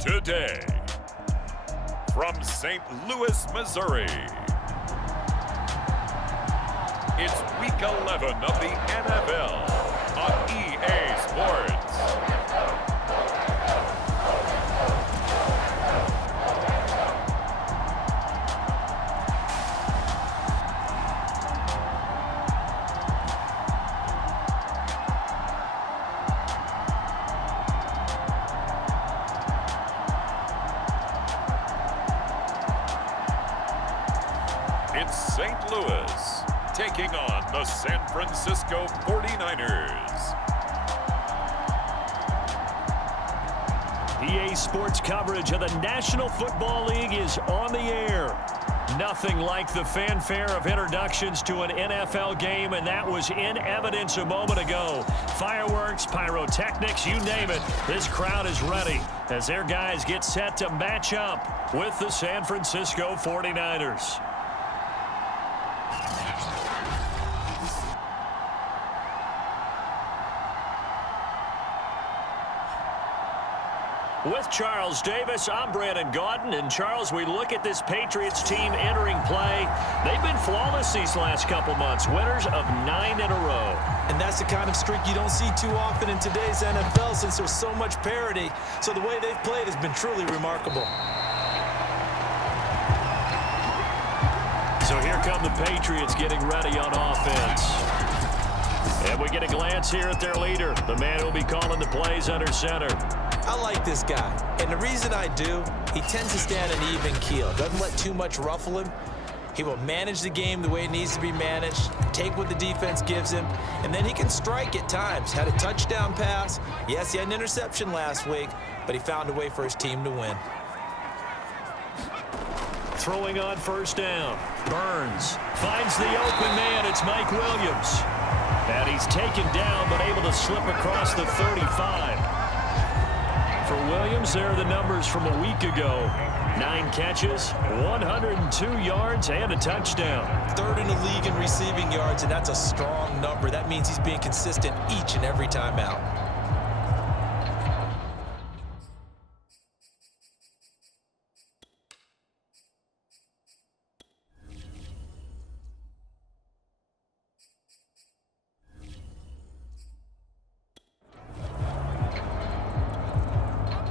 Today, from St. Louis, Missouri, it's Week 11 of the NFL on EA Sports. It's St. Louis taking on the San Francisco 49ers. EA Sports coverage of the National Football League is on the air. Nothing like the fanfare of introductions to an NFL game, and that was in evidence a moment ago. Fireworks, pyrotechnics, you name it. This crowd is ready as their guys get set to match up with the San Francisco 49ers. With Charles Davis, I'm Brandon Gaudin. And Charles, we look at this Patriots team entering play. They've been flawless these last couple months, winners of 9 in a row. And that's the kind of streak you don't see too often in today's NFL since there's so much parity. So the way they've played has been truly remarkable. So here come the Patriots getting ready on offense. And we get a glance here at their leader, the man who'll be calling the plays under center. I like this guy, and the reason I do, he tends to stand an even keel. Doesn't let too much ruffle him. He will manage the game the way it needs to be managed, take what the defense gives him, and then he can strike at times. Had a touchdown pass. Yes, he had an interception last week, but he found a way for his team to win. Throwing on first down. Burns finds the open man. It's Mike Williams. And he's taken down, but able to slip across the 35. For Williams, there are the numbers from a week ago. 9 catches, 102 yards, and a touchdown. Third in the league in receiving yards, and that's a strong number. That means he's being consistent each and every time out.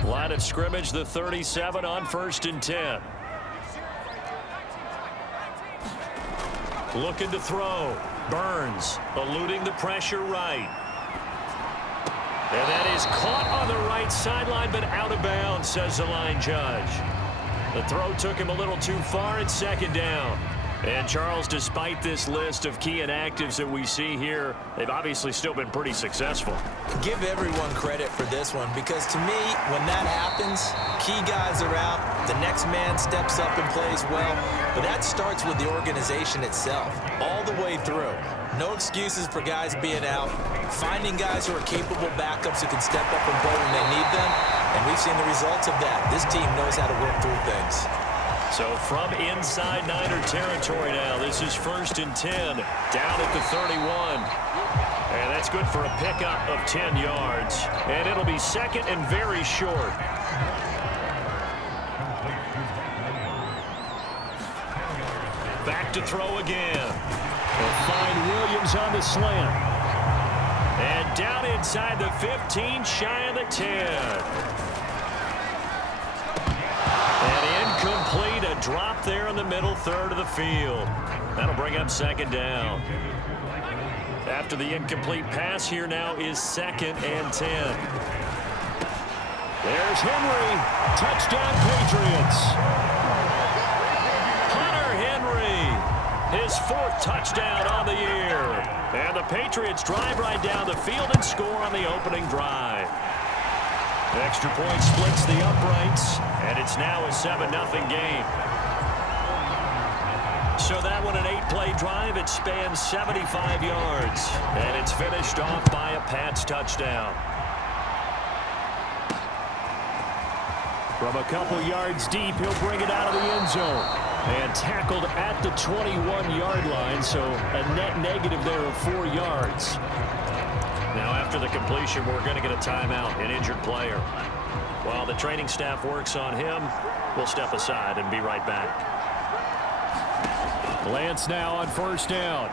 Line of scrimmage, the 37 on 1st and 10. Looking to throw. Burns eluding the pressure right. And that is caught on the right sideline, but out of bounds, says the line judge. The throw took him a little too far. It's 2nd down. And Charles, despite this list of key inactives that we see here, they've obviously still been pretty successful. Give everyone credit for this one, because to me, when that happens, key guys are out, the next man steps up and plays well, but that starts with the organization itself, all the way through. No excuses for guys being out, finding guys who are capable backups who can step up and play when they need them, and we've seen the results of that. This team knows how to work through things. So from inside Niner territory now, this is 1st and 10, down at the 31. And that's good for a pickup of 10 yards. And it'll be 2nd and very short. Back to throw again. They'll find Williams on the slant. And down inside the 15, shy of the 10. Incomplete, a drop there in the middle third of the field. That'll bring up 2nd down. After the incomplete pass, here now is 2nd and 10. There's Henry. Touchdown, Patriots. Hunter Henry, his 4th touchdown on the year. And the Patriots drive right down the field and score on the opening drive. Extra point splits the uprights, and it's now a 7-0 game. So that one, an 8-play drive. It spans 75 yards, and it's finished off by a Pats touchdown. From a couple yards deep, he'll bring it out of the end zone. And tackled at the 21-yard line, so a net negative there of 4 yards. Now, after the completion, we're going to get a timeout, an injured player. While the training staff works on him, we'll step aside and be right back. Lance now on first down.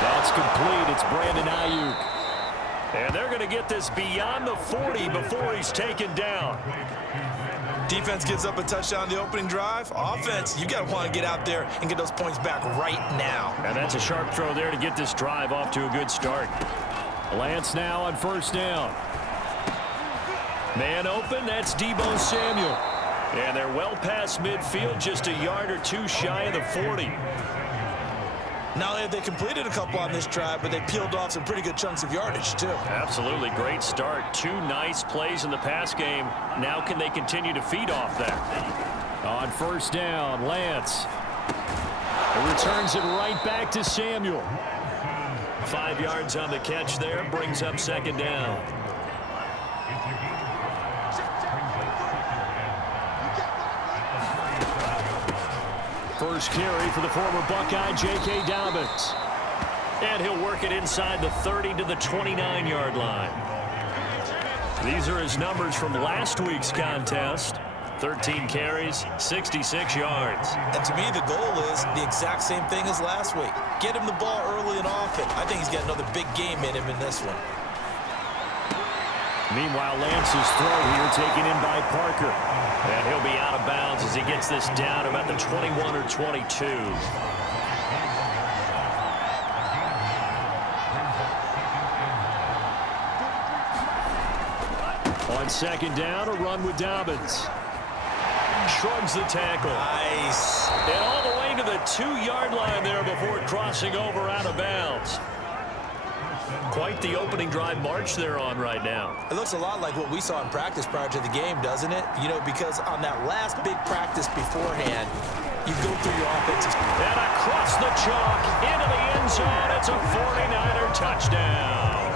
That's complete. It's Brandon Ayuk. And they're going to get this beyond the 40 before he's taken down. Defense gives up a touchdown the opening drive. Offense, you got to want to get out there and get those points back right now. And that's a sharp throw there to get this drive off to a good start. Lance now on first down. Man open, that's Deebo Samuel. And they're well past midfield, just a yard or two shy of the 40. Not only have they completed a couple on this drive, but they peeled off some pretty good chunks of yardage, too. Absolutely. Great start. Two nice plays in the pass game. Now can they continue to feed off that? On first down, Lance. It returns it right back to Samuel. 5 yards on the catch there. Brings up second down. First carry for the former Buckeye, J.K. Dobbins. And he'll work it inside the 30 to the 29-yard line. These are his numbers from last week's contest. 13 carries, 66 yards. And to me, the goal is the exact same thing as last week. Get him the ball early and often. I think he's got another big game in him in this one. Meanwhile, Lance's throw here taken in by Parker. And he'll be out of bounds as he gets this down about the 21 or 22. On second down, a run with Dobbins. Shrugs the tackle. Nice. And all the way to the 2-yard line there before crossing over out of bounds. Quite the opening drive march they're on right now. It looks a lot like what we saw in practice prior to the game, doesn't it? You know, because on that last big practice beforehand, you go through your offensive. And across the chalk, into the end zone, it's a 49er touchdown.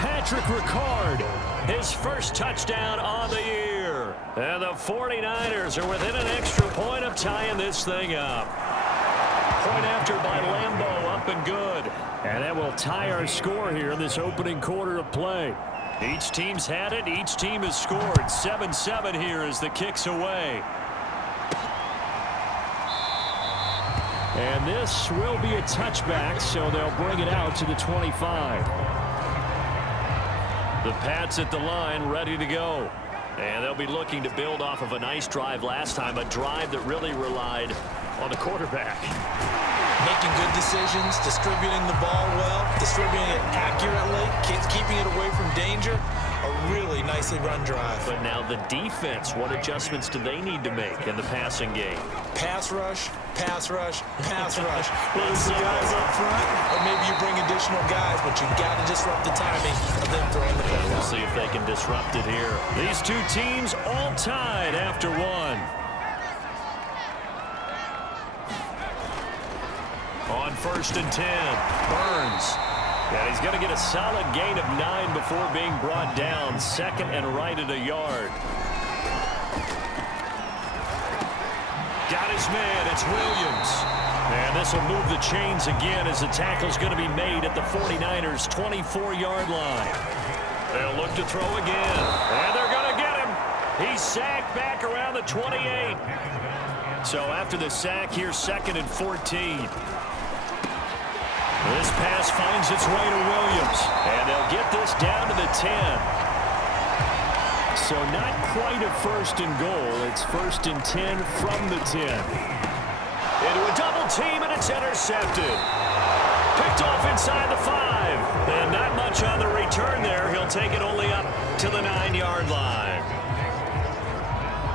Patrick Ricard, his first touchdown on the year. And the 49ers are within an extra point of tying this thing up. Point after by Lambeau, up and good. And that will tie our score here in this opening quarter of play. Each team's had it. Each team has scored. 7-7 here as the kick's away. And this will be a touchback, so they'll bring it out to the 25. The Pats at the line, ready to go. And they'll be looking to build off of a nice drive last time, a drive that really relied on the quarterback. Making good decisions, distributing the ball well, distributing it accurately, keeping it away from danger. A really nicely run drive. But now the defense, what adjustments do they need to make in the passing game? Pass rush, pass rush, pass rush. Whether it's the guys up front, or maybe you bring additional guys, but you've got to disrupt the timing of them throwing the football. We'll see if they can disrupt it here. These two teams all tied after one. On first and 10, Burns. Yeah, he's going to get a solid gain of 9 before being brought down. Second and right at a yard. Got his man. It's Williams. And this will move the chains again as the tackle's going to be made at the 49ers' 24-yard line. They'll look to throw again. And they're going to get him. He's sacked back around the 28. So after the sack, here's second and 14. This pass finds its way to Williams, and they'll get this down to the 10. So not quite a first and goal. It's first and 10 from the 10. Into a double team, and it's intercepted. Picked off inside the 5. And not much on the return there. He'll take it only up to the 9-yard line.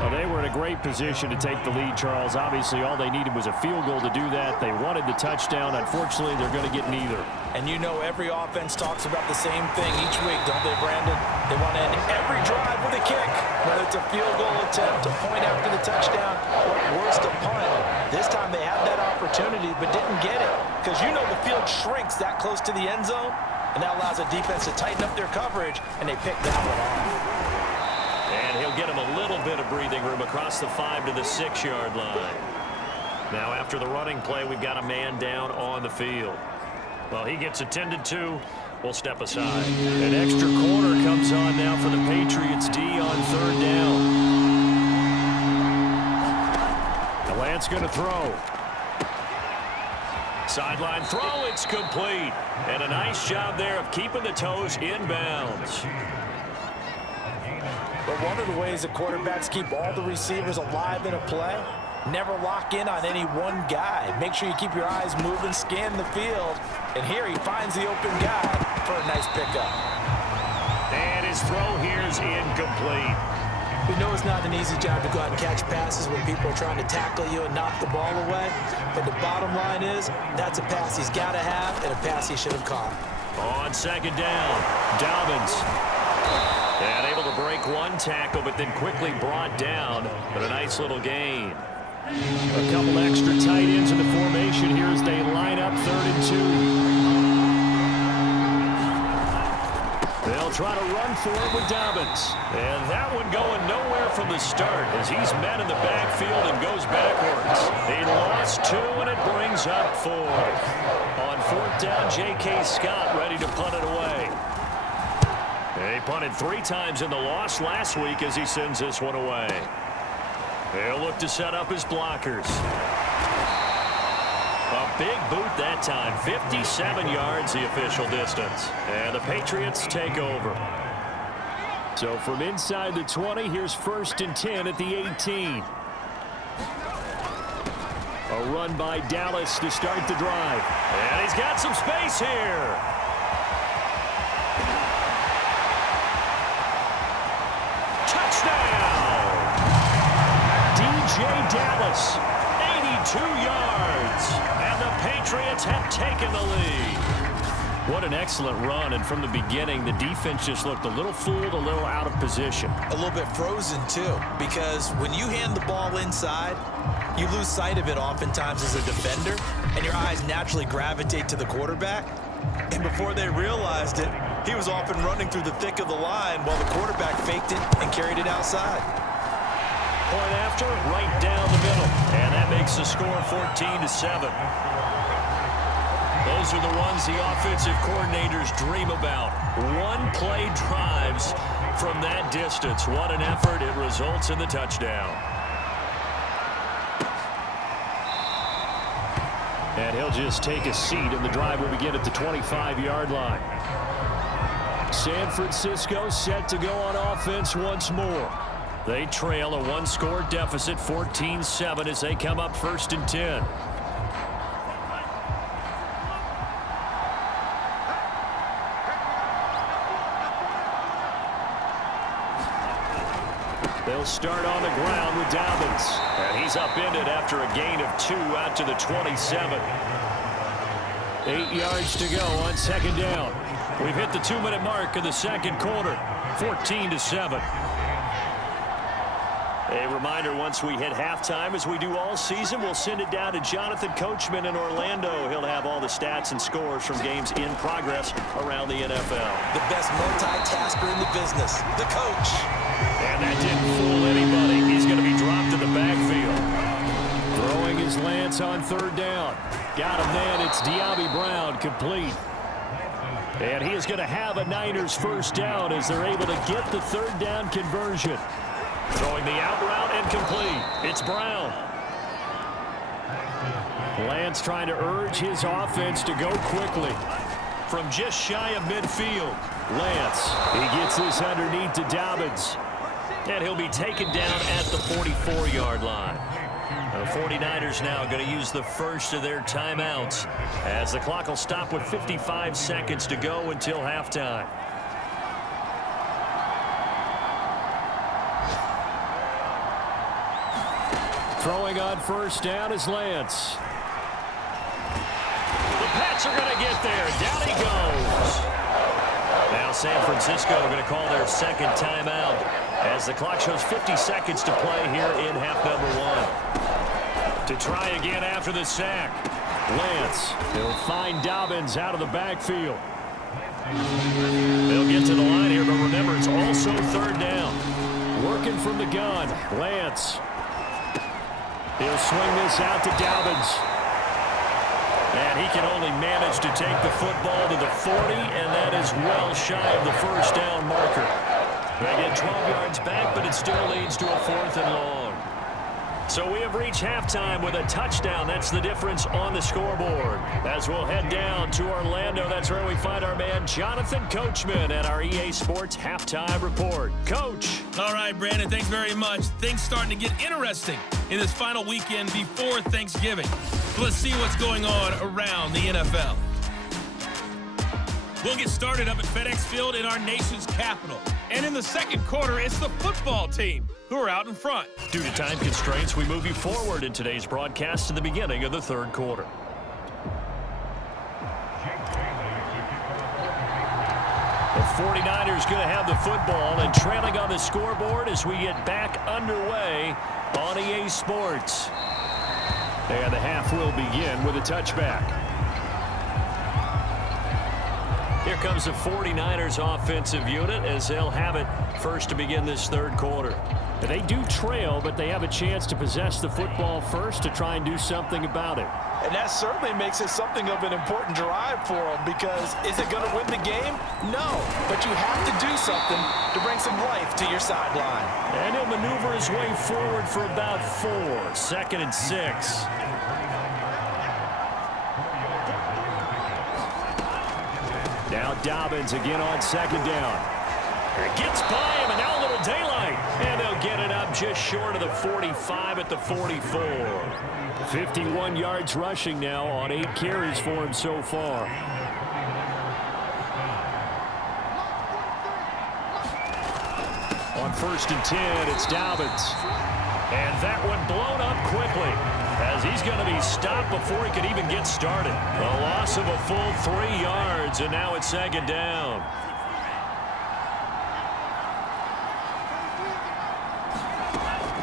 Well, they were in a great position to take the lead, Charles. Obviously, all they needed was a field goal to do that. They wanted the touchdown. Unfortunately, they're going to get neither. And you know every offense talks about the same thing each week, don't they, Brandon? They want to end every drive with a kick, whether it's a field goal attempt, a point after the touchdown, or worst, a punt. This time they had that opportunity but didn't get it because you know the field shrinks that close to the end zone, and that allows a defense to tighten up their coverage, and they pick that one off. And he'll get him a little bit of breathing room across the 5 to the 6-yard line. Now after the running play, we've got a man down on the field. Well, he gets attended to. We'll step aside. An extra corner comes on now for the Patriots D on Patriots going to throw. Sideline throw, it's complete. And a nice job there of keeping the toes in bounds. But one of the ways that quarterbacks keep all the receivers alive in a play, never lock in on any one guy. Make sure you keep your eyes moving, scan the field. And here he finds the open guy for a nice pickup. And his throw here is incomplete. We know it's not an easy job to go out and catch passes when people are trying to tackle you and knock the ball away. But the bottom line is, that's a pass he's got to have and a pass he should have caught. On second down, Dobbins. And able to break one tackle, but then quickly brought down. But a nice little gain. A couple extra tight ends in the formation here as they line up 3rd and 2. They'll try to run for it with Dobbins. And that one going nowhere from the start as he's met in the backfield and goes backwards. He lost 2, and it brings up 4. On 4th down, J.K. Scott ready to punt it away. He punted 3 times in the loss last week as he sends this one away. They'll look to set up his blockers. A big boot that time, 57 yards the official distance. And the Patriots take over. So from inside the 20, here's 1st and 10 at the 18. A run by Dallas to start the drive. And he's got some space here. Touchdown! DJ Dallas, 82 yards, and the Patriots have taken the lead. What an excellent run, and from the beginning, the defense just looked a little fooled, a little out of position. A little bit frozen, too, because when you hand the ball inside, you lose sight of it oftentimes as a defender, and your eyes naturally gravitate to the quarterback. And before they realized it, he was off and running through the thick of the line while the quarterback faked it and carried it outside. Point after, right down the middle. And that makes the score 14-7. Those are the ones the offensive coordinators dream about. One-play drives from that distance. What an effort. It results in the touchdown. And he'll just take a seat, and the drive will begin at the 25-yard line. San Francisco set to go on offense once more. They trail a 1-score deficit, 14-7, as they come up 1st and 10. They'll start on the ground with Dobbins. And he's upended after a gain of 2 out to the 27. 8 yards to go on 2nd down. We've hit the 2-minute mark of the 2nd quarter, 14-7. A reminder, once we hit halftime, as we do all season, we'll send it down to Jonathan Coachman in Orlando. He'll have all the stats and scores from games in progress around the NFL. The best multitasker in the business, the coach. And that didn't fool anybody. He's going to be dropped in the backfield. Throwing his Lance on 3rd down. Got him then. It's Diaby Brown, complete. And he is going to have a Niners 1st down as they're able to get the 3rd down conversion. Throwing the out route and complete. It's Brown. Lance trying to urge his offense to go quickly. From just shy of midfield, Lance, he gets this underneath to Dobbins. And he'll be taken down at the 44-yard line. The 49ers now going to use the first of their timeouts as the clock will stop with 55 seconds to go until halftime. Throwing on 1st down is Lance. The Pats are going to get there. Down he goes. Now San Francisco are going to call their 2nd timeout as the clock shows 50 seconds to play here in half number 1. To try again after the sack. Lance, he'll find Dobbins out of the backfield. They'll get to the line here, but remember, it's also 3rd down. Working from the gun, Lance. He'll swing this out to Dobbins. And he can only manage to take the football to the 40, and that is well shy of the 1st down marker. They get 12 yards back, but it still leads to a 4th and long. So we have reached halftime with a touchdown. That's the difference on the scoreboard. As we'll head down to Orlando, that's where we find our man Jonathan Coachman at our EA Sports Halftime Report. Coach. All right, Brandon, thanks very much. Things starting to get interesting in this final weekend before Thanksgiving. Let's see what's going on around the NFL. We'll get started up at FedEx Field in our nation's capital. And in the second quarter, it's the football team who are out in front. Due to time constraints, we move you forward in today's broadcast to the beginning of the third quarter. The 49ers going to have the football and trailing on the scoreboard as we get back underway on EA Sports. And the half will begin with a touchback. Here comes the 49ers offensive unit as they'll have it first to begin this third quarter. They do trail, but they have a chance to possess the football first to try and do something about it. And that certainly makes it something of an important drive for them, because is it going to win the game? No, but you have to do something to bring some life to your sideline. And he'll maneuver his way forward for about 4. 2nd and 6. Now Dobbins again on 2nd down. It gets by him, and now a little daylight. And they'll get it up just short of the 45 at the 44. 51 yards rushing now on 8 carries for him so far. On 1st and 10, it's Dobbins. And that one blown up quickly, as he's going to be stopped before he could even get started. A loss of a full 3 yards, and now it's 2nd down.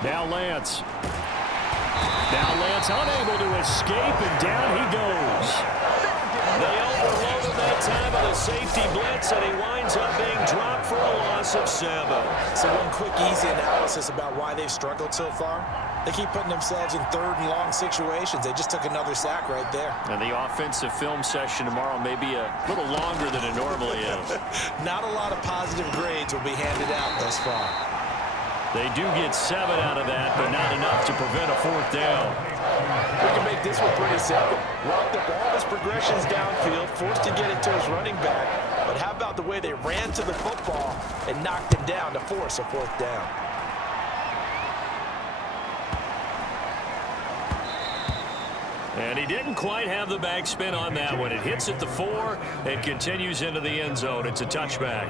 Now Lance unable to escape, and down he goes. They overload him that time with a safety blitz, and he winds up being dropped for a loss of 7. So one quick, easy analysis about why they've struggled so far. They keep putting themselves in 3rd and long situations. They just took another sack right there. And the offensive film session tomorrow may be a little longer than it normally is. Not a lot of positive grades will be handed out thus far. They do get 7 out of that, but not enough to prevent a 4th down. We can make this one pretty simple. Locked up all his progressions downfield, forced to get it to his running back. But how about the way they ran to the football and knocked him down to force a 4th down? And he didn't quite have the backspin on that one. It hits at the 4 and continues into the end zone. It's a touchback.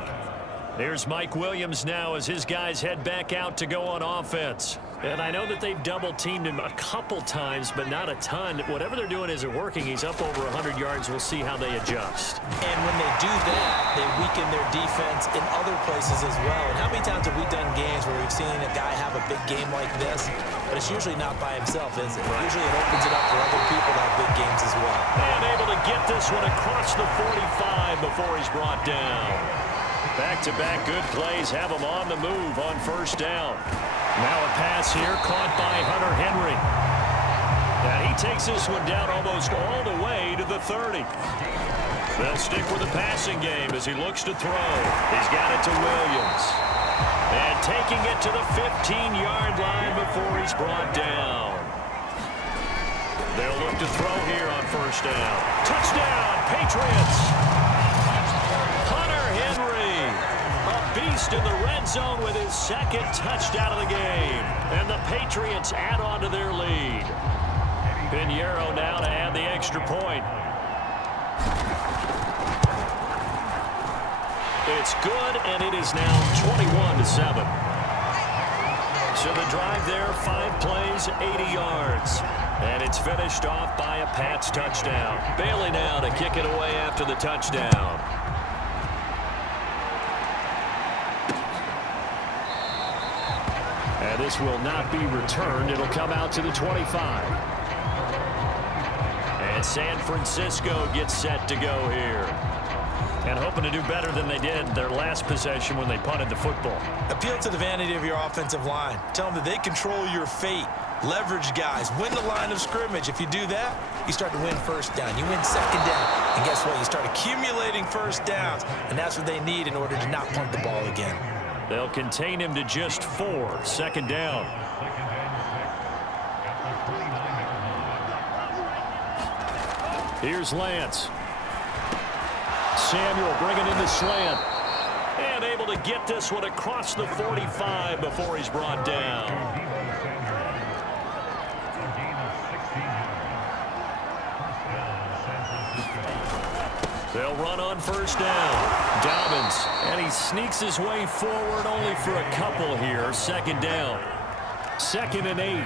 Here's Mike Williams now as his guys head back out to go on offense. And I know that they've double-teamed him a couple times, but not a ton. Whatever they're doing isn't working. He's up over 100 yards. We'll see how they adjust. And when they do that, they weaken their defense in other places as well. And how many times have we done games where we've seen a guy have a big game like this, but it's usually not by himself, is it? Right. Usually it opens it up for other people to have big games as well. And able to get this one across the 45 before he's brought down. Back-to-back good plays have him on the move on 1st down. Now a pass here caught by Hunter Henry. And he takes this one down almost all the way to the 30. They'll stick with the passing game as he looks to throw. He's got it to Williams. And taking it to the 15-yard line before he's brought down. They'll look to throw here on 1st down. Touchdown, Patriots! Hunter Henry, a beast in the red zone with his 2nd touchdown of the game. And the Patriots add on to their lead. Pinheiro now to add the extra point. It's good, and it is now 21-7. So the drive there, 5 plays, 80 yards. And it's finished off by a Pats touchdown. Bailey now to kick it away after the touchdown. And this will not be returned. It'll come out to the 25. And San Francisco gets set to go here. And hoping to do better than they did their last possession when they punted the football. Appeal to the vanity of your offensive line. Tell them that they control your fate. Leverage guys. Win the line of scrimmage. If you do that, you start to win 1st down. You win 2nd down. And guess what? You start accumulating 1st downs. And that's what they need in order to not punt the ball again. They'll contain him to just 4. 2nd down. Here's Lance. Samuel bringing in the slant. And able to get this one across the 45 before he's brought down. They'll run on first down. Dobbins, and he sneaks his way forward only for a couple here. Second down. 2nd and 8.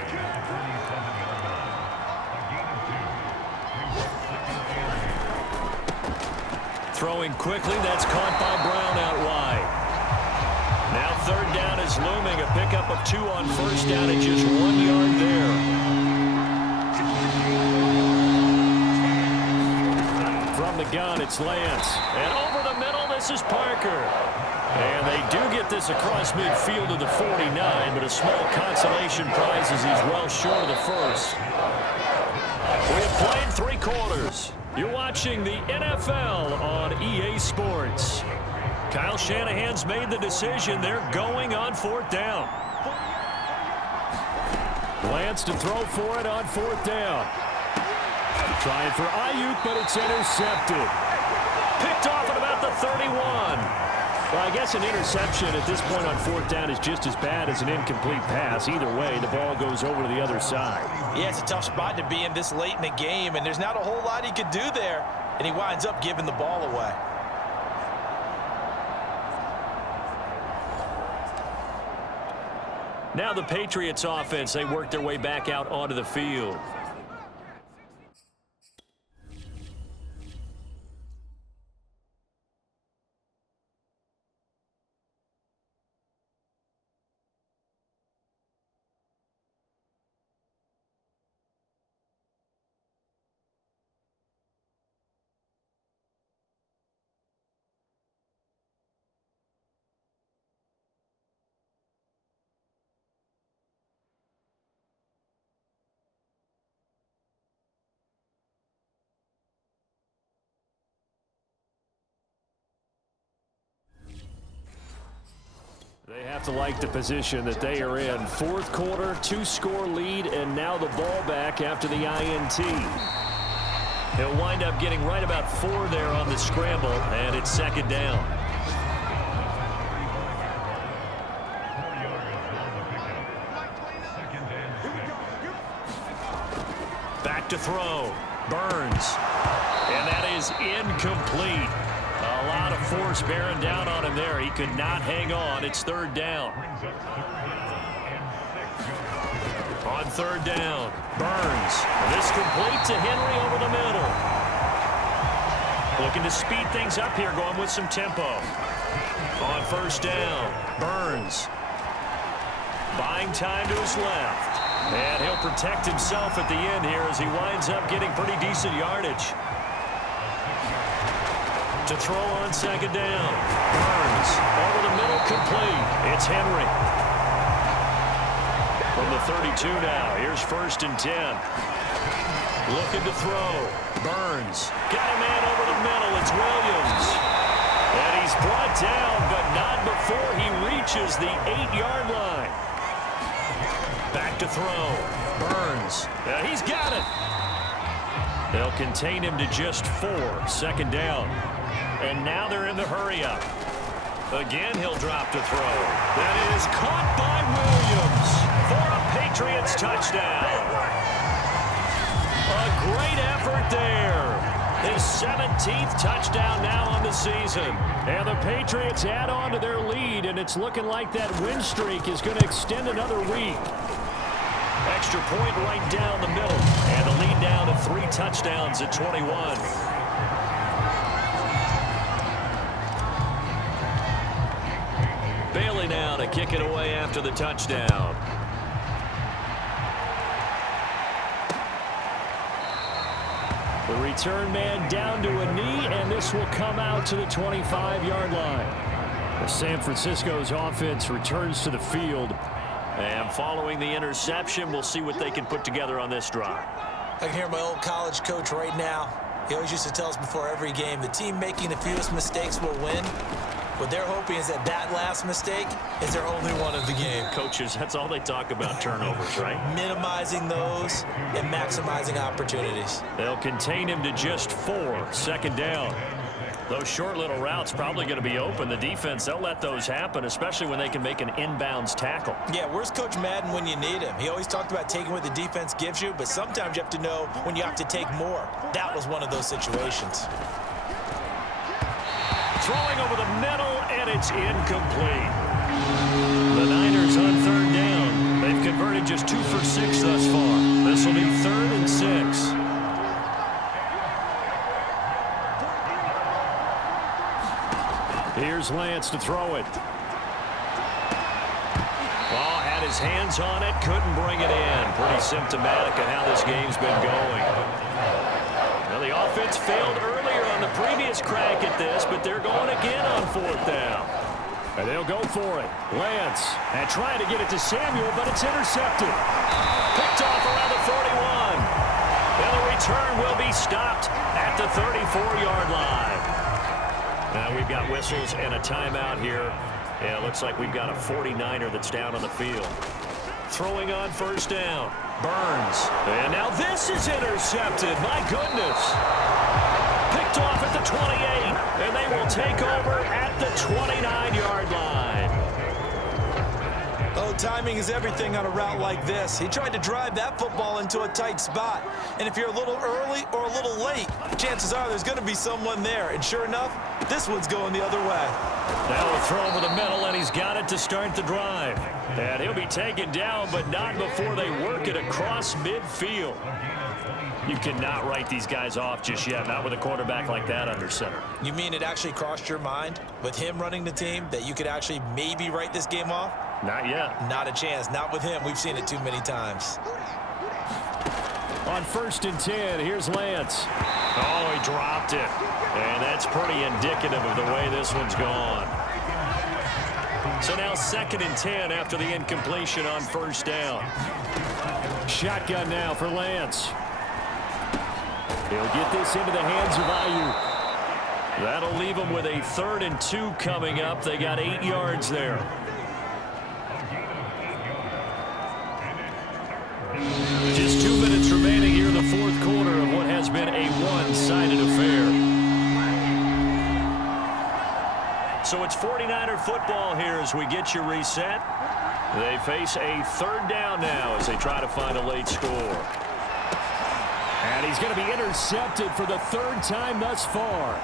Throwing quickly, that's caught by Brown out wide. Now 3rd down is looming, a pickup of 2 on first down at just 1 yard there. From the gun, it's Lance. And over the middle, this is Parker. And they do get this across midfield to the 49, but a small consolation prize as he's well short of the first. We have played 3 quarters. You're watching the NFL on EA Sports. Kyle Shanahan's made the decision. They're going on 4th down. Lance to throw for it on 4th down. Trying for Ayuk, but it's intercepted. Picked off at about the 31. Well, I guess an interception at this point on 4th down is just as bad as an incomplete pass. Either way, the ball goes over to the other side. Yeah, it's a tough spot to be in this late in the game, and there's not a whole lot he could do there, and he winds up giving the ball away. Now the Patriots offense, they work their way back out onto the field. They have to like the position that they are in. 4th quarter, 2-score lead, and now the ball back after the INT. He'll wind up getting right about 4 there on the scramble, and it's 2nd down. Back to throw. Burns. And that is incomplete. A lot of force bearing down on him there. He could not hang on. It's 3rd down. On 3rd down, Burns. This complete to Henry over the middle. Looking to speed things up here, going with some tempo. On 1st down, Burns. Buying time to his left. And he'll protect himself at the end here as he winds up getting pretty decent yardage. To throw on 2nd down. Burns over the middle, complete. It's Henry. From the 32 now, here's 1st and 10. Looking to throw. Burns. Got a man over the middle. It's Williams. And he's brought down, but not before he reaches the 8-yard line. Back to throw. Burns. He's got it. They'll contain him to just 4. 2nd down. And now they're in the hurry-up. Again, he'll drop to throw. That is caught by Williams for a Patriots touchdown. A great effort there. His 17th touchdown now on the season. And the Patriots add on to their lead, and it's looking like that win streak is going to extend another week. Extra point right down the middle. And the lead down to 3 touchdowns at 21. Bailey now to kick it away after the touchdown. The return man down to a knee, and this will come out to the 25-yard line. San Francisco's offense returns to the field. And following the interception, we'll see what they can put together on this drive. I can hear my old college coach right now. He always used to tell us before every game, the team making the fewest mistakes will win. What they're hoping is that that last mistake is their only one of the game. Coaches, that's all they talk about, turnovers, right? Minimizing those and maximizing opportunities. They'll contain him to just 4, second down. Those short little routes probably going to be open. The defense, they'll let those happen, especially when they can make an inbounds tackle. Yeah, where's Coach Madden when you need him? He always talked about taking what the defense gives you, but sometimes you have to know when you have to take more. That was one of those situations. Throwing over the middle, and it's incomplete. The Niners on third down. They've converted just 2 for 6 thus far. This will be 3rd and 6. Here's Lance to throw it. Ball had his hands on it, couldn't bring it in. Pretty symptomatic of how this game's been going. Well, the offense failed earlier on the previous crack at this, but they're going again on 4th down. And they'll go for it. Lance and trying to get it to Samuel, but it's intercepted. Picked off around the 41. And the return will be stopped at the 34-yard line. Now we've got whistles and a timeout here. Yeah, it looks like we've got a 49er that's down on the field. Throwing on 1st down. Burns. And now this is intercepted. My goodness. Picked off at the 28. And they will take over at the 29-yard line. Oh, timing is everything on a route like this. He tried to drive that football into a tight spot. And if you're a little early or a little late, chances are there's going to be someone there. And sure enough, this one's going the other way. Now a throw over the middle, and he's got it to start the drive. And he'll be taken down, but not before they work it across midfield. You cannot write these guys off just yet, not with a quarterback like that under center. You mean it actually crossed your mind with him running the team that you could actually maybe write this game off? Not yet. Not a chance. Not with him. We've seen it too many times. On 1st and 10, here's Lance. Oh, he dropped it. And that's pretty indicative of the way this one's gone. So now 2nd and 10 after the incompletion on 1st down. Shotgun now for Lance. He'll get this into the hands of Ayuk. That'll leave him with a 3rd and 2 coming up. They got 8 yards there. Just 2 minutes remaining here in the 4th quarter of what has been a one-sided affair. So it's 49er football here as we get you reset. They face a 3rd down now as they try to find a late score. And he's going to be intercepted for the 3rd time thus far.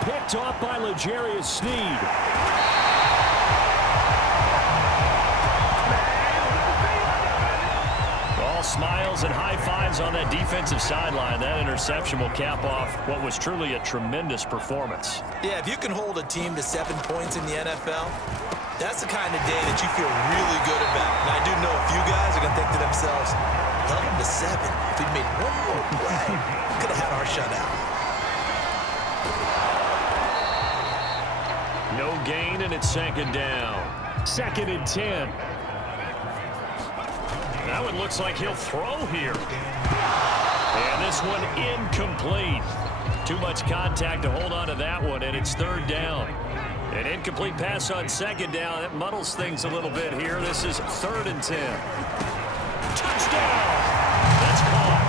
Picked off by L'Jarius Sneed. All smiles and high fives on that defensive sideline. That interception will cap off what was truly a tremendous performance. Yeah, if you can hold a team to 7 points in the NFL, that's the kind of day that you feel really good about. And I do know a few guys are going to think to themselves, held them to 7. If we'd made one more play, could have had our shutout. No gain, and it's 2nd down. 2nd and 10. That one looks like he'll throw here. And this one incomplete. Too much contact to hold on to that one, and it's 3rd down. An incomplete pass on 2nd down. That muddles things a little bit here. This is 3rd and 10. Touchdown! That's caught.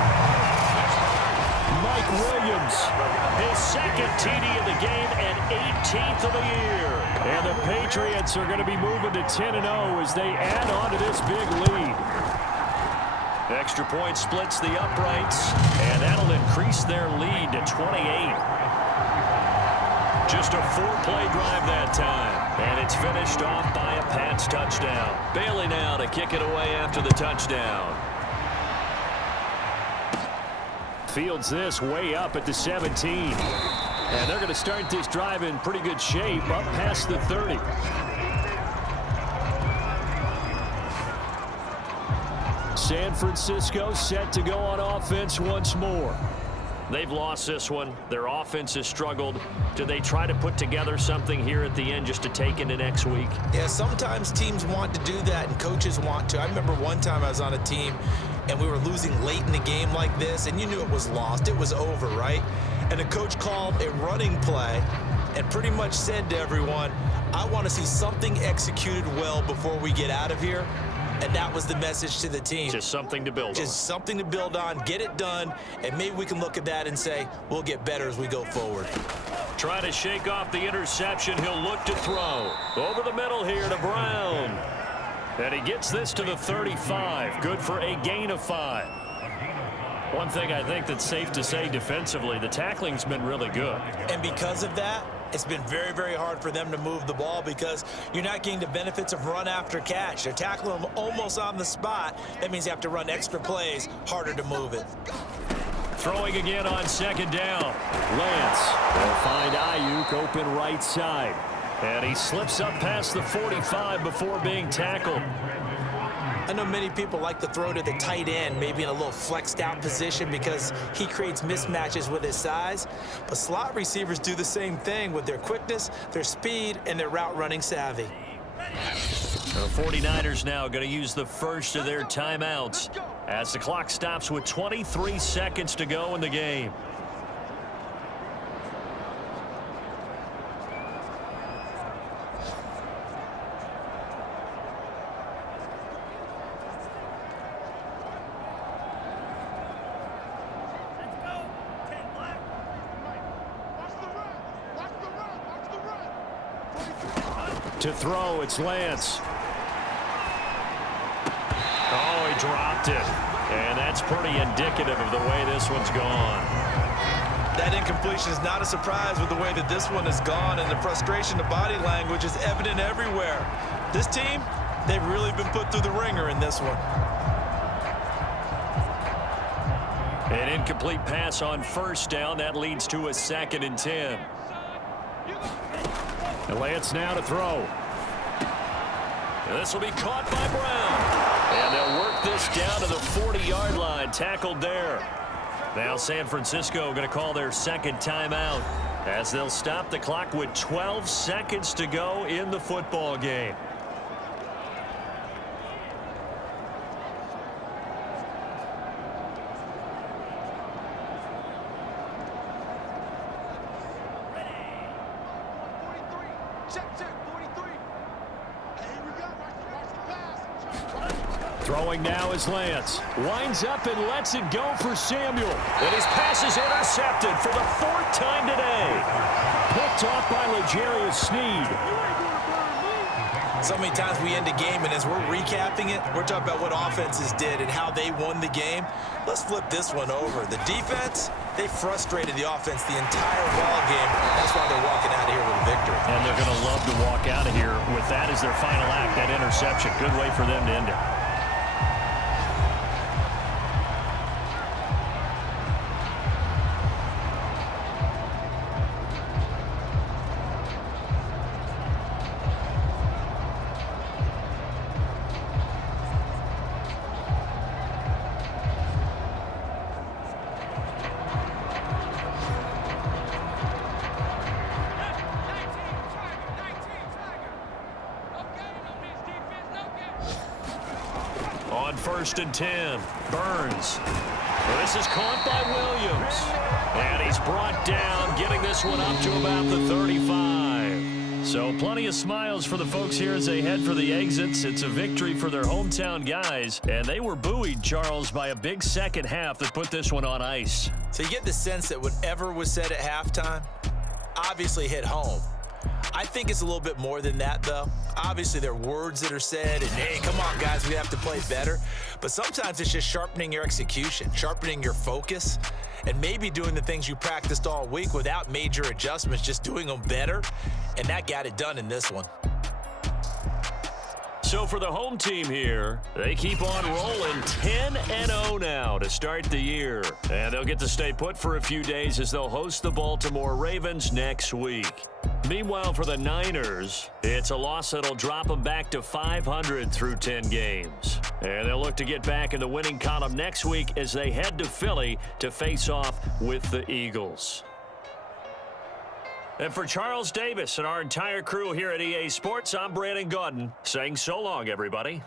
Mike Williams, his 2nd TD of the game and 18th of the year. And the Patriots are going to be moving to 10-0 as they add on to this big lead. Extra point splits the uprights, and that'll increase their lead to 28. Just a 4-play drive that time, and it's finished off by a Pats touchdown. Bailey now to kick it away after the touchdown. Fields this way up at the 17. And they're going to start this drive in pretty good shape up past the 30. San Francisco set to go on offense once more. They've lost this one. Their offense has struggled. Do they try to put together something here at the end just to take into next week? Yeah, sometimes teams want to do that and coaches want to. I remember one time I was on a team and we were losing late in the game like this, and you knew it was lost. It was over, right? And the coach called a running play, and pretty much said to everyone, I want to see something executed well before we get out of here. And that was the message to the team. Just something to build on. Just something to build on, get it done, and maybe we can look at that and say, we'll get better as we go forward. Trying to shake off the interception. He'll look to throw. Over the middle here to Brown. And he gets this to the 35. Good for a gain of 5. One thing I think that's safe to say defensively, the tackling's been really good. And because of that, it's been very, very hard for them to move the ball because you're not getting the benefits of run after catch. They're tackling them almost on the spot. That means you have to run extra plays, harder to move it. Throwing again on second down. Lance will find Ayuk open right side. And he slips up past the 45 before being tackled. I know many people like to throw to the tight end, maybe in a little flexed out position because he creates mismatches with his size. But slot receivers do the same thing with their quickness, their speed, and their route running savvy. The 49ers now going to use the first of their timeouts as the clock stops with 23 seconds to go in the game. To throw, it's Lance. Oh, he dropped it. And that's pretty indicative of the way this one's gone. That incompletion is not a surprise with the way that this one has gone, and the frustration, the body language is evident everywhere. This team, they've really been put through the ringer in this one. An incomplete pass on first down. That leads to a 2nd and 10. And Lance now to throw. And this will be caught by Brown. And they'll work this down to the 40-yard line. Tackled there. Now San Francisco going to call their second timeout as they'll stop the clock with 12 seconds to go in the football game. Throwing now is Lance. Winds up and lets it go for Samuel. And his pass is intercepted for the 4th time today. Picked off by L'Jarius Sneed. So many times we end a game, and as we're recapping it, we're talking about what offenses did and how they won the game. Let's flip this one over. The defense, they frustrated the offense the entire ball game. That's why they're walking out of here with a victory. And they're going to love to walk out of here with that as their final act, that interception. Good way for them to end it. On 1st and 10, Burns. Well, this is caught by Williams. And he's brought down, getting this one up to about the 35. So plenty of smiles for the folks here as they head for the exits. It's a victory for their hometown guys. And they were buoyed, Charles, by a big second half that put this one on ice. So you get the sense that whatever was said at halftime obviously hit home. I think it's a little bit more than that, though. Obviously, there are words that are said, and, hey, come on, guys, we have to play better. But sometimes it's just sharpening your execution, sharpening your focus, and maybe doing the things you practiced all week without major adjustments, just doing them better. And that got it done in this one. So for the home team here, they keep on rolling 10-0 now to start the year. And they'll get to stay put for a few days as they'll host the Baltimore Ravens next week. Meanwhile, for the Niners, it's a loss that'll drop them back to 500 through 10 games. And they'll look to get back in the winning column next week as they head to Philly to face off with the Eagles. And for Charles Davis and our entire crew here at EA Sports, I'm Brandon Gaudin saying so long, everybody.